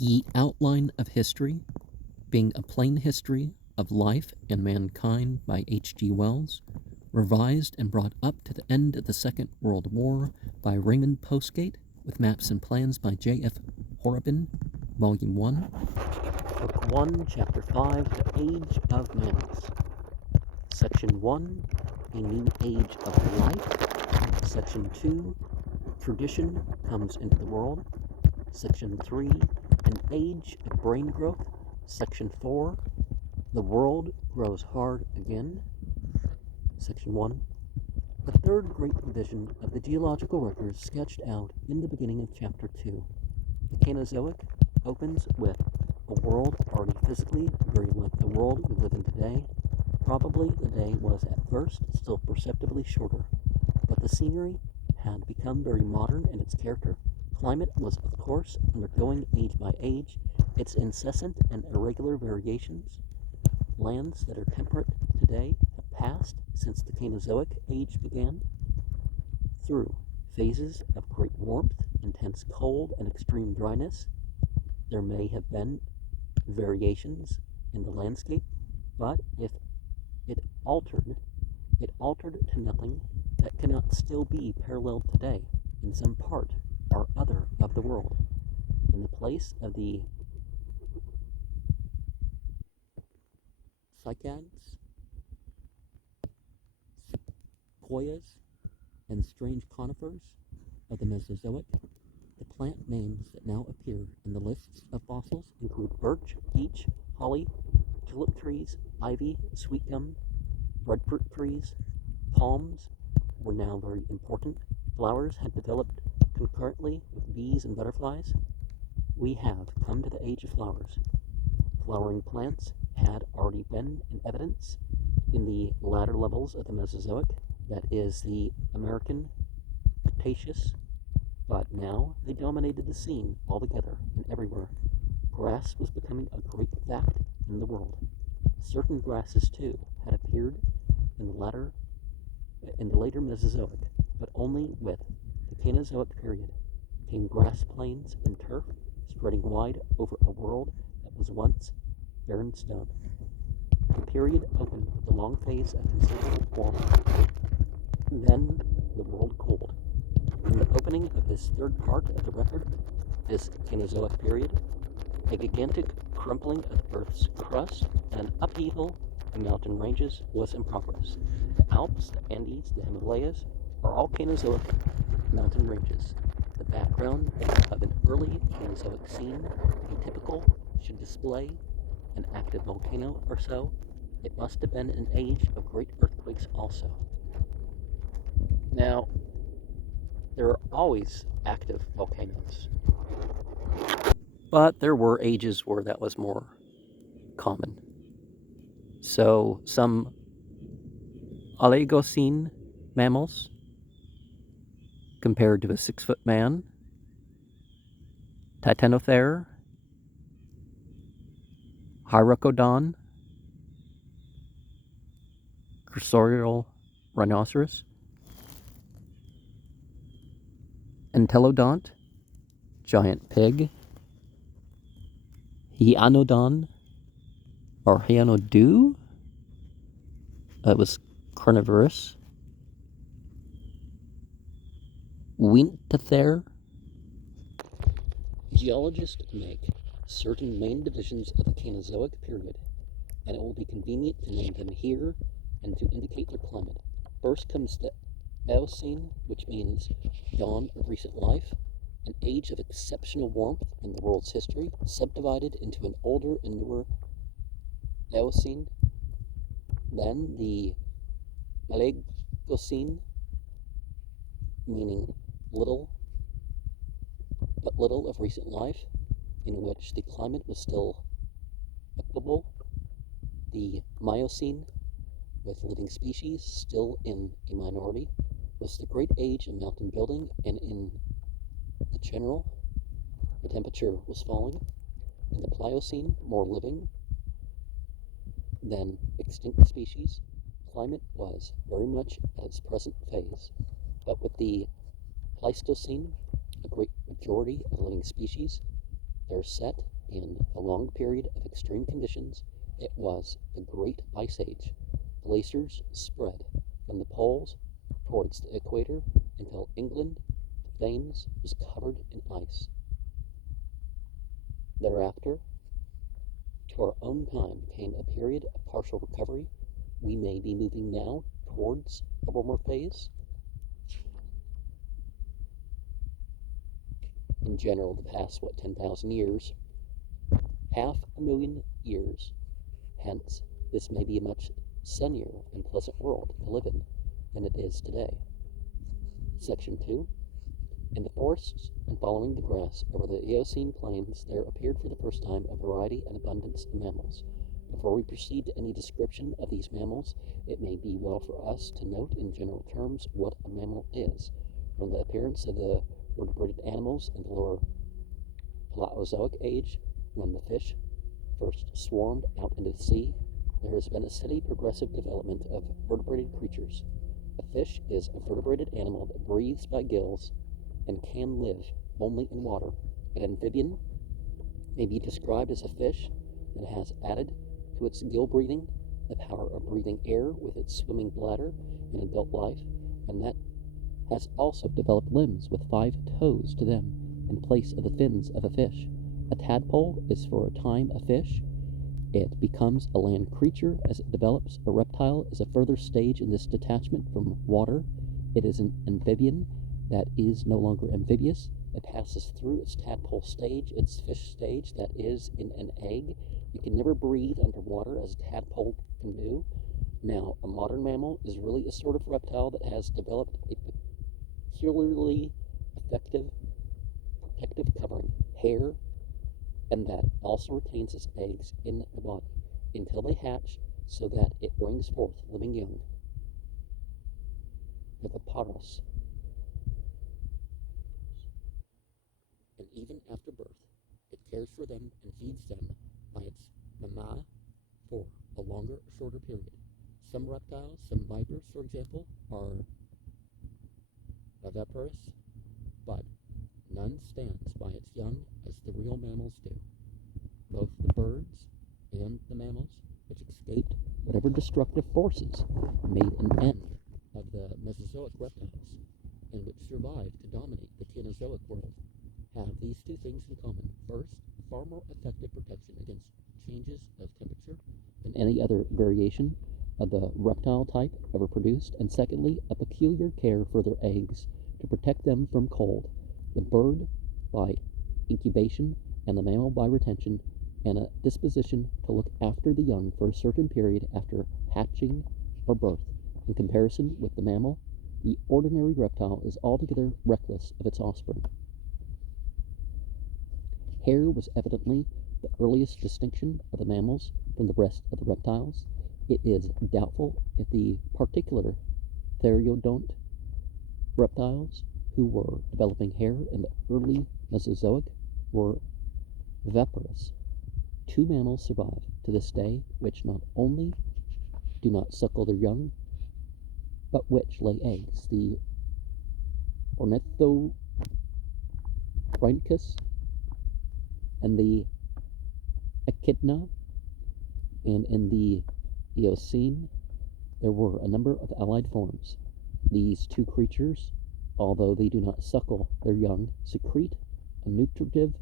The Outline of History, being a plain history of life and mankind by H.G. Wells, revised and brought up to the end of the Second World War by Raymond Postgate, with maps and plans by J.F. Horrobin, Volume 1. Book 1, Chapter 5, The Age of Mammals. Section 1, A New Age of Life. Section 2, Tradition Comes into the World. Section 3, An Age of Brain Growth. Section 4, The World Grows Hard Again. Section 1, the third great division of the geological record sketched out in the beginning of Chapter 2. The Cainozoic opens with a world already physically very like the world we live in today. Probably the day was at first still perceptibly shorter, but the scenery had become very modern in its character. Climate was, of course, undergoing age by age its incessant and irregular variations. Lands that are temperate today have passed since the Cainozoic age began through phases of great warmth, intense cold, and extreme dryness. There may have been variations in the landscape, but if it altered to nothing that cannot still be paralleled today in some part or other of the world. In the place of the cycads, sequoias, and strange conifers of the Mesozoic, the plant names that now appear in the lists of fossils include birch, beech, holly, tulip trees, ivy, sweet gum, breadfruit trees. Palms were now very important. Flowers had developed concurrently with bees and butterflies. We have come to the age of flowers. Flowering plants had already been in evidence in the latter levels of the Mesozoic, that is, the American Cretaceous, but now they dominated the scene altogether and everywhere. Grass was becoming a great fact in the world. Certain grasses, too, had appeared in the later Mesozoic, but only with the Cainozoic period came grass plains and turf spreading wide over a world that was once barren stone. The period opened with a long phase of considerable warmth. Then the world cooled. In the opening of this third part of the record, this Cainozoic period, a gigantic crumpling of Earth's crust and an upheaval of mountain ranges was in progress. The Alps, the Andes, the Himalayas are all Cainozoic mountain ranges. The background of an early Cainozoic scene, atypical, should display an active volcano or so. It must have been an age of great earthquakes also. Now, there are always active volcanoes, but there were ages where that was more common. So some Oligocene mammals, compared to a 6-foot man, Titanothere, Hyrocodon, cursorial rhinoceros, Entelodont, giant pig, Hyaenodon, or Hyaenodon, that was carnivorous, Wintothere. Geologists make certain main divisions of the Cainozoic period, and it will be convenient to name them here and to indicate their climate. First comes the Eocene, which means dawn of recent life, an age of exceptional warmth in the world's history, subdivided into an older and newer Eocene. Then the Oligocene, meaning little of recent life, in which the climate was still equable. The Miocene, with living species still in a minority, was the great age of mountain building, and in the general, the temperature was falling. In the Pliocene, more living than extinct species, climate was very much at its present phase. But with the Pleistocene, a great majority of living species, They're set in a long period of extreme conditions. It was the Great Ice Age. Glaciers spread from the poles towards the equator until England, the Thames, was covered in ice. Thereafter, to our own time came a period of partial recovery. We may be moving now towards a warmer phase. In general, the past, 10,000 years, 500,000 years. Hence, this may be a much sunnier and pleasant world to live in than it is today. Section 2. In the forests and following the grass over the Eocene plains, there appeared for the first time a variety and abundance of mammals. Before we proceed to any description of these mammals, it may be well for us to note in general terms what a mammal is. From the appearance of the vertebrated animals in the lower Paleozoic age, when the fish first swarmed out into the sea, there has been a steady progressive development of vertebrated creatures. A fish is a vertebrated animal that breathes by gills and can live only in water. An amphibian may be described as a fish that has added to its gill breathing the power of breathing air with its swimming bladder in adult life, and that has also developed limbs with 5 toes to them in place of the fins of a fish. A tadpole is for a time a fish. It becomes a land creature as it develops. A reptile is a further stage in this detachment from water. It is an amphibian that is no longer amphibious. It passes through its tadpole stage, its fish stage, that is in an egg. It can never breathe underwater as a tadpole can do. Now, a modern mammal is really a sort of reptile that has developed a peculiarly effective protective covering, hair, and that also retains its eggs in the body until they hatch so that it brings forth living young. The viviparous. And even after birth, it cares for them and feeds them by its mamma for a longer or shorter period. Some reptiles, some vipers, for example, are viviparous, but none stands by its young as the real mammals do. Both the birds and the mammals, which escaped whatever destructive forces made an end of the Mesozoic reptiles, and which survived to dominate the Caenozoic world, have these two things in common. First, far more effective protection against changes of temperature than any other variation of the reptile type ever produced, and secondly, a peculiar care for their eggs to protect them from cold. The bird by incubation and the mammal by retention, and a disposition to look after the young for a certain period after hatching or birth. In comparison with the mammal, the ordinary reptile is altogether reckless of its offspring. Hair was evidently the earliest distinction of the mammals from the rest of the reptiles. It is doubtful if the particular theriodont reptiles who were developing hair in the early Mesozoic were viviparous. 2 mammals survive to this day which not only do not suckle their young, but which lay eggs. The Ornithorhynchus and the Echidna. And in the Eocene, there were a number of allied forms. These 2 creatures, although they do not suckle their young, secrete a nutritive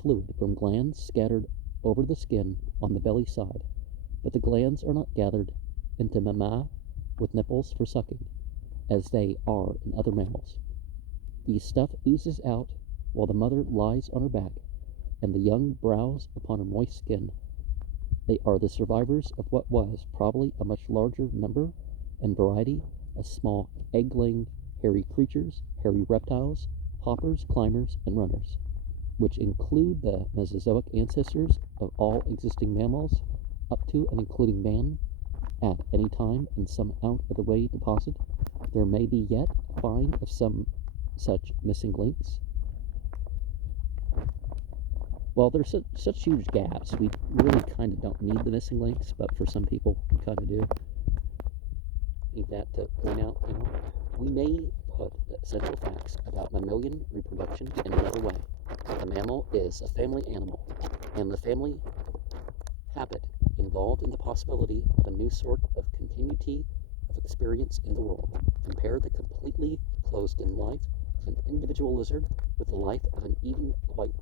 fluid from glands scattered over the skin on the belly side, but the glands are not gathered into mamma with nipples for sucking, as they are in other mammals. The stuff oozes out while the mother lies on her back, and the young browse upon her moist skin. They are the survivors of what was probably a much larger number and variety of small egg-laying hairy creatures, hairy reptiles, hoppers, climbers, and runners, which include the Mesozoic ancestors of all existing mammals, up to and including man, at any time in some out-of-the-way deposit. There may be yet a find of some such missing links. Well, there's such huge gaps, we really kind of don't need the missing links, but for some people, we kind of do. Need that to point out, we may put the essential facts about mammalian reproduction in another way. A mammal is a family animal, and the family habit involved in the possibility of a new sort of continuity of experience in the world. Compare the completely closed-in life of an individual lizard with the life of an even quite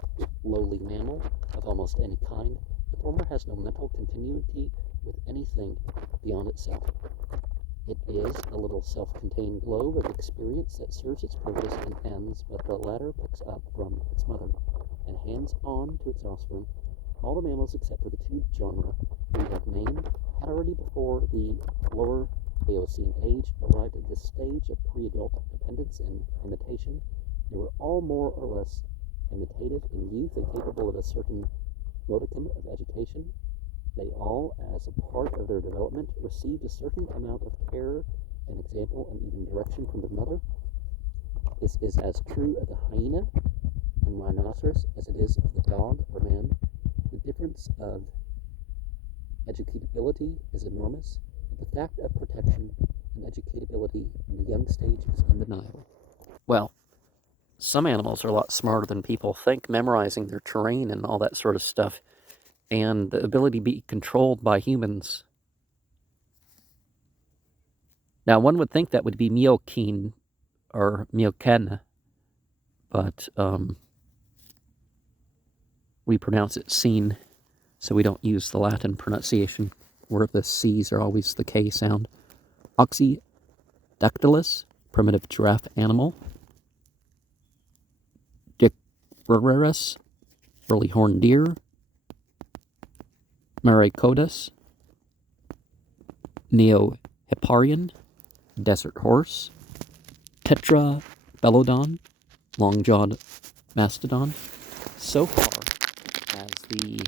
lowly mammal of almost any kind. The former has no mental continuity with anything beyond itself. It is a little self-contained globe of experience that serves its purpose and ends what the latter picks up from its mother and hands on to its offspring. All the mammals except for the two genera we have named had already before the lower Eocene age arrived at this stage of pre-adult dependence and imitation. They were all more or less imitative in youth and capable of a certain modicum of education. They all, as a part of their development, received a certain amount of care and example and even direction from their mother. This is as true of the hyena and rhinoceros as it is of the dog or man. The difference of educatability is enormous, but the fact of protection and educatability in the young stage is undeniable. Well, some animals are a lot smarter than people think, memorizing their terrain and all that sort of stuff, and the ability to be controlled by humans. Now, one would think that would be Miocene or Miocene, but we pronounce it scene, so we don't use the Latin pronunciation where the C's are always the K sound. Oxydactylus, primitive giraffe animal. Dicrurus, early horned deer. Maricotus, Neohipparion, desert horse. Tetrabelodon, long-jawed mastodon. So far as the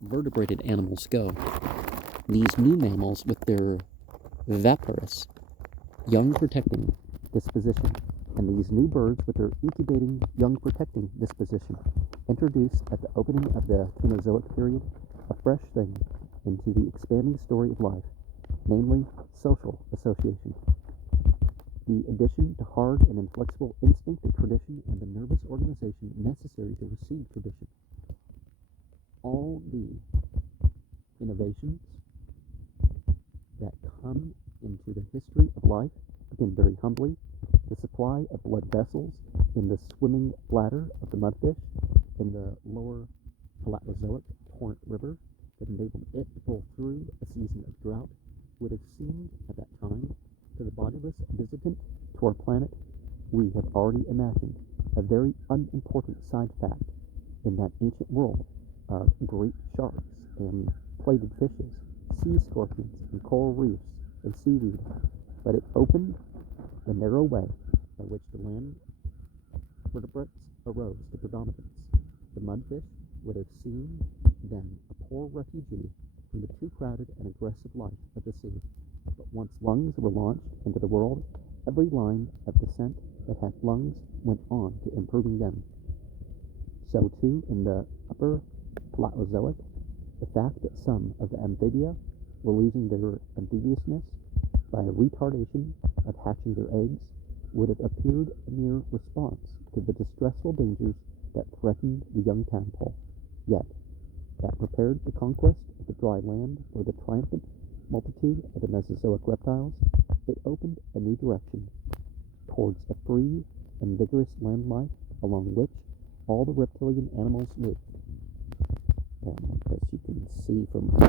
vertebrated animals go, these new mammals with their viviparous, young protecting disposition, and these new birds with their incubating, young protecting disposition, introduce at the opening of the Cenozoic period a fresh thing into the expanding story of life, namely social association. The addition to hard and inflexible instinct of tradition and the nervous organization necessary to receive tradition. All the innovations that come into the history of life begin very humbly. The supply of blood vessels in the swimming bladder of the mudfish in the lower Paleozoic torrent river that enabled it to pull through a season of drought would have seemed at that time to the bodiless visitant to our planet we have already imagined a very unimportant side fact in that ancient world of great sharks and plated fishes, sea scorpions and coral reefs and seaweed, but it opened the narrow way by which the land vertebrates arose to predominance. The mudfish would have seemed then a poor refugee from the too crowded and aggressive life of the sea. But once lungs were launched into the world, every line of descent that had lungs went on to improving them. So too in the upper Paleozoic, the fact that some of the amphibia were losing their amphibiousness by a retardation of hatching their eggs would have appeared a mere response to the distressful dangers that threatened the young tadpole. Yet, that prepared the conquest of the dry land for the triumphant multitude of the Mesozoic reptiles, it opened a new direction towards a free and vigorous land life along which all the reptilian animals lived. And as you can see from the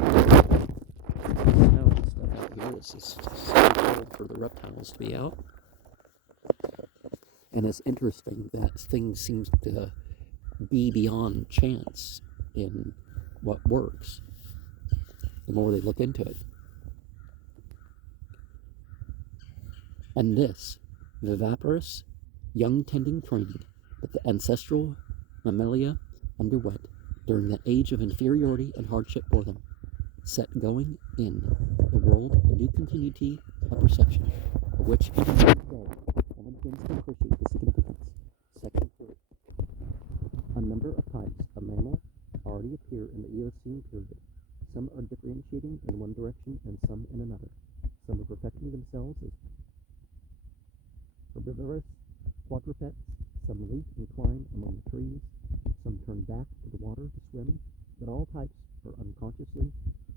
snow and stuff out here, it's just so cold for the reptiles to be out. And it's interesting that things seem to be beyond chance in what works the more they look into it. And this viviparous, young tending training that the ancestral mammalia underwent during that age of inferiority and hardship for them set going in the world a new continuity of perception, of which even today one begins to appreciate the significance. Section 3. A number of types of mammal already appear in the Eocene period. Some are differentiating in one direction and some in another. Some are perfecting themselves as herbivorous, quadrupeds, Some leap and climb among the trees, some turn back to the water to swim, but all types are unconsciously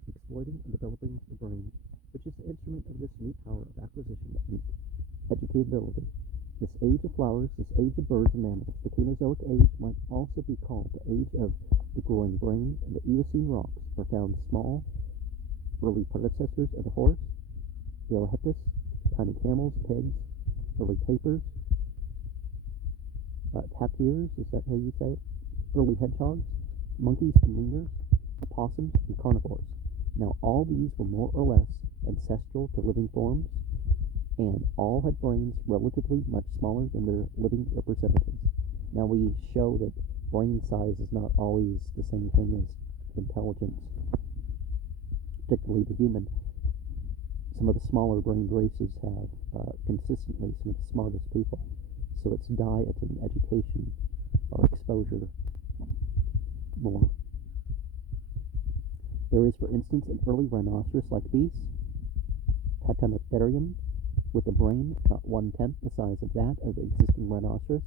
exploiting and developing the brain, which is the instrument of this new power of acquisition and educability. This age of flowers, this age of birds and mammals, the Cainozoic age, might also be called the age of the growing brain, and the Eocene rocks are found small, early predecessors of the horse, Alehippus, tiny camels, pigs, early tapirs, tapirs, is that how you say it? Early hedgehogs, monkeys and lemurs, opossums, and carnivores. Now, all these were more or less ancestral to living forms, and all had brains relatively much smaller than their living representatives. Now, we show that brain size is not always the same thing as intelligence, particularly the human. Some of the smaller brained races have consistently some of the smartest people. So it's diet and education or exposure more. There is, for instance, an early rhinoceros-like beast, Titanotherium, with a brain not 1/10 the size of that of the existing rhinoceros.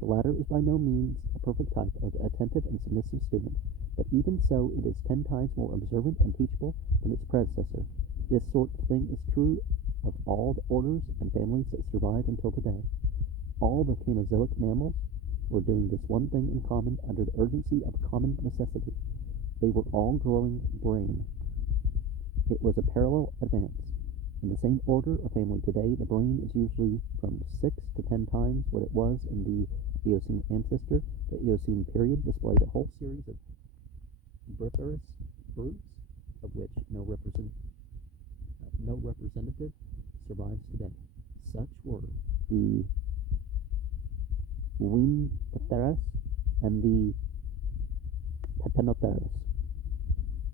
The latter is by no means a perfect type of the attentive and submissive student, but even so it is 10 times more observant and teachable than its predecessor. This sort of thing is true of all the orders and families that survive until today. All the Cainozoic mammals were doing this one thing in common under the urgency of a common necessity. They were all growing brain. It was a parallel advance. In the same order or family today, the brain is usually from 6 to 10 times what it was in the Eocene ancestor. The Eocene period displayed a whole series of herbivorous fruits, of which no representative survives today. Such were the Weenopteris and the Titanotheris.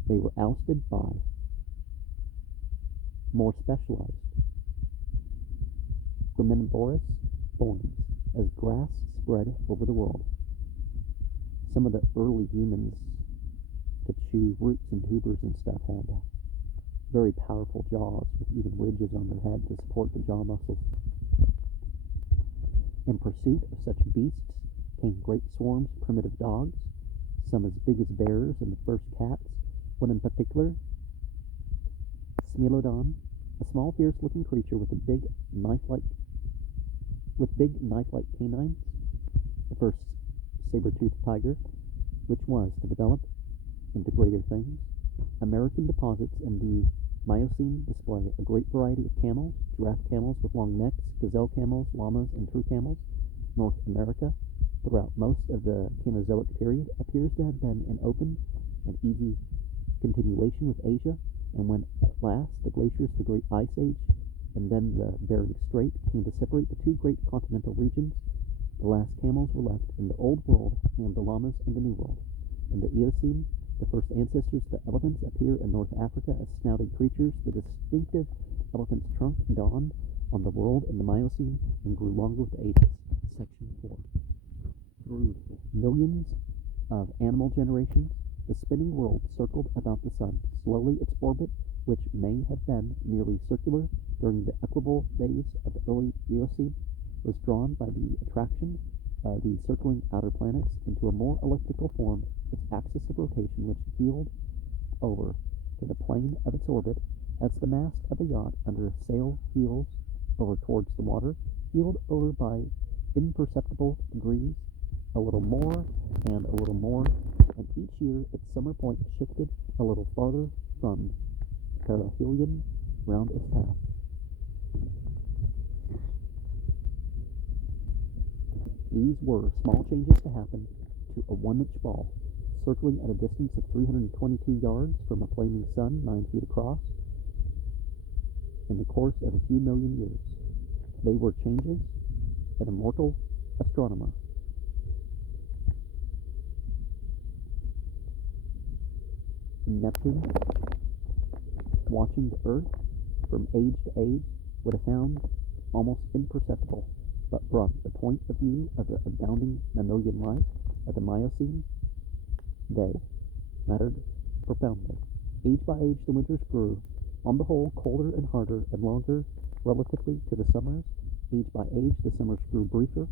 They were ousted by more specialized graminivorous forms as grass spread over the world. Some of the early humans to chew roots and tubers and stuff had very powerful jaws with even ridges on their head to support the jaw muscles. In pursuit of such beasts came great swarms of primitive dogs, some as big as bears and the first cats. One in particular, Smilodon, a small, fierce-looking creature with big knife-like canines, the first saber-toothed tiger, which was to develop into greater things. American deposits in the Miocene display a great variety of camels, giraffe camels with long necks, gazelle camels, llamas, and true camels. North America, throughout most of the Cainozoic period, appears to have been an open and easy continuation with Asia, and when at last the glaciers of the Great Ice Age and then the Bering Strait came to separate the two great continental regions, the last camels were left in the Old World and the llamas in the New World. In the Eocene, the first ancestors of the elephants appear in North Africa as snouted creatures. The distinctive elephant's trunk dawned on the world in the Miocene and grew longer with the ages. Section 4. Through millions of animal generations, the spinning world circled about the sun. Slowly its orbit, which may have been nearly circular during the equable days of the early Eocene, was drawn by the attraction of the circling outer planets into a more elliptical form. Its axis of rotation, which heeled over to the plane of its orbit, as the mast of a yacht under a sail heels over towards the water, heeled over by imperceptible degrees, a little more and a little more, and each year its summer point shifted a little farther from perihelion round its path. These were small changes to happen to a 1-inch ball, circling at a distance of 322 yards from a flaming sun 9 feet across, in the course of a few million years. They were changes an immortal astronomer Neptune, watching the Earth from age to age, would have found almost imperceptible, but from the point of view of the abounding mammalian life of the Miocene, they mattered profoundly. Age by age the winters grew, on the whole, colder and harder and longer relatively to the summers. Age by age the summers grew briefer,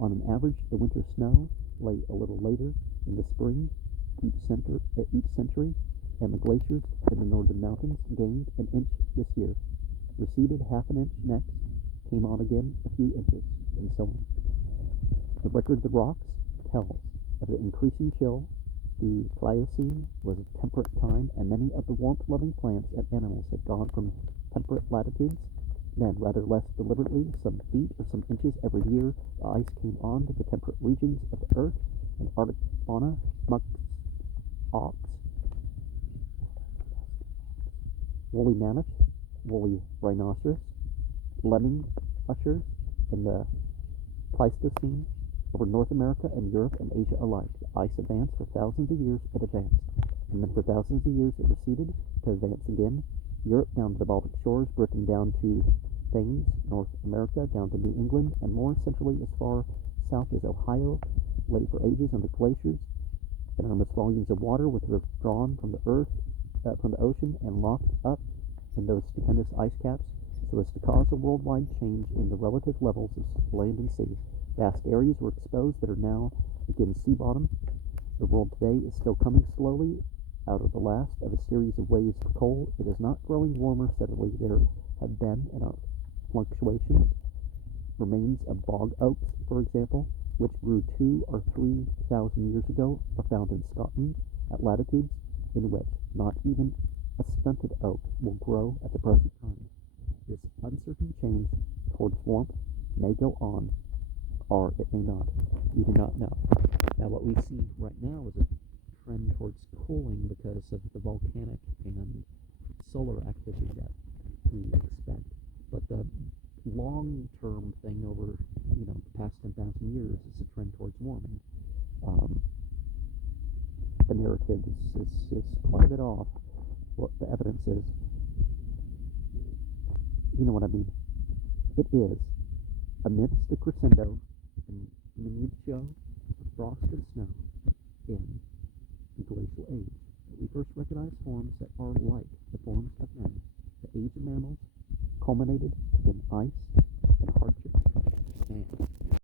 On an average, the winter snow lay a little later in the spring each century, and the glaciers in the northern mountains gained an inch this year, receded half an inch next, came on again a few inches, and so on. The record of the rocks tells of the increasing chill. The Pliocene was a temperate time, and many of the warmth-loving plants and animals had gone from temperate latitudes. Then, rather less deliberately, some feet or some inches every year, the ice came on to the temperate regions of the earth, and Arctic fauna, ox, woolly mammoth, woolly rhinoceros, lemming ushers in the Pleistocene over North America and Europe and Asia alike. The ice advanced for thousands of years. It advanced, and then for thousands of years it receded to advance again. Europe down to the Baltic shores, Britain down to Thames, North America down to New England, and more centrally as far south as Ohio, lay for ages under glaciers. Enormous volumes of water were withdrawn from the ocean, and locked up in those stupendous ice caps, so as to cause a worldwide change in the relative levels of land and sea. Vast areas were exposed that are now again sea bottom. The world today is still coming slowly out of the last of a series of waves of cold. It is not growing warmer steadily. There have been fluctuations. Remains of bog oaks, for example, which grew 2,000 or 3,000 years ago, are found in Scotland at latitudes in which not even a stunted oak will grow at the present time. This uncertain change towards warmth may go on, or it may not. We do not know. Now, what we see right now is a trend towards cooling because of the volcanic and solar activity that we expect. But the long-term thing over, the past 10,000 years is a trend towards warming. The narrative is quite a bit off. What the evidence is, you know what I mean. It is amidst the crescendo and minutio of frost and snow in the glacial age that we first recognize forms that are like the forms of men. The age of mammals culminated